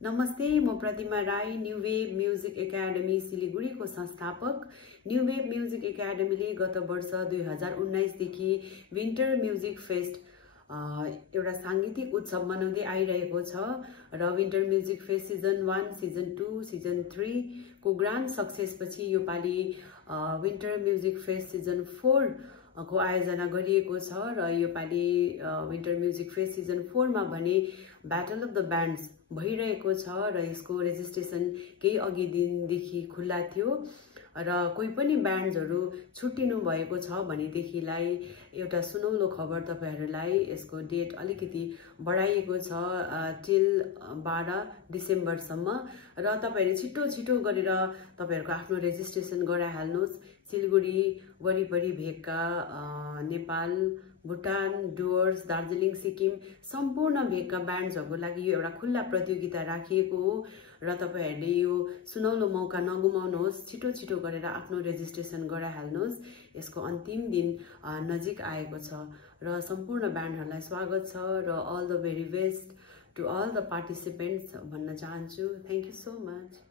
नमस्ते, म Pratima Rai, new wave music academy सिलिगुडीको संस्थापक। न्यू वेव म्युजिक एकाडेमीले गत वर्ष 2019 देखि विन्टर म्युजिक फेस्ट एउटा सांगीतिक उत्सव मनाउँदै आइरहेको छ र winter music fest season 1, season 2, season 3 को ग्रान्ड सक्सेस पछि यो पालि विन्टर म्युजिक फेस्ट सिजन 4 को आयोजना गरिएको छ र यो पालि विन्टर म्युजिक फेस्ट सिजन 4 मा भने ब्याटल अफ द ब्यान्ड्स भइरहेको छ र यसको रेजिस्ट्रेसन केही अघि दिनदेखि खुल्ला थियो र कोही पनि ब्यान्ड्सहरू छुट्टिनु भएको छ भनेदेखिलाई एउटा सुनौलो खबर तपाईहरुलाई। यसको डेट अलिकति बढाइएको छ टिल 12 डिसेम्बरसम्म र तपाईहरुले छिटो गरेर तपाईहरुको आफ्नो रेजिस्ट्रेसन गराइहाल्नुस्। सिलगुडी वरिपरि भेगका नेपाल, भुटान, डुवर्स, दार्जिलिङ, सिक्किम सम्पूर्ण भेगका ब्यान्ड्सहरुको लागि यो एउटा खुल्ला प्रतियोगिता राखिएको हो र तपाईहरुले यो सुनौलो मौका नगुमाउनुहोस्। छिटो गरेर आफ्नो रेजिस्ट्रेसन गराइहाल्नुहोस्। यसको अन्तिम दिन नजिक आएको छ र सम्पूर्ण ब्यान्डहरुलाई स्वागत छ र all the very best to all the participants भन्न चाहन्छु। Thank you so much.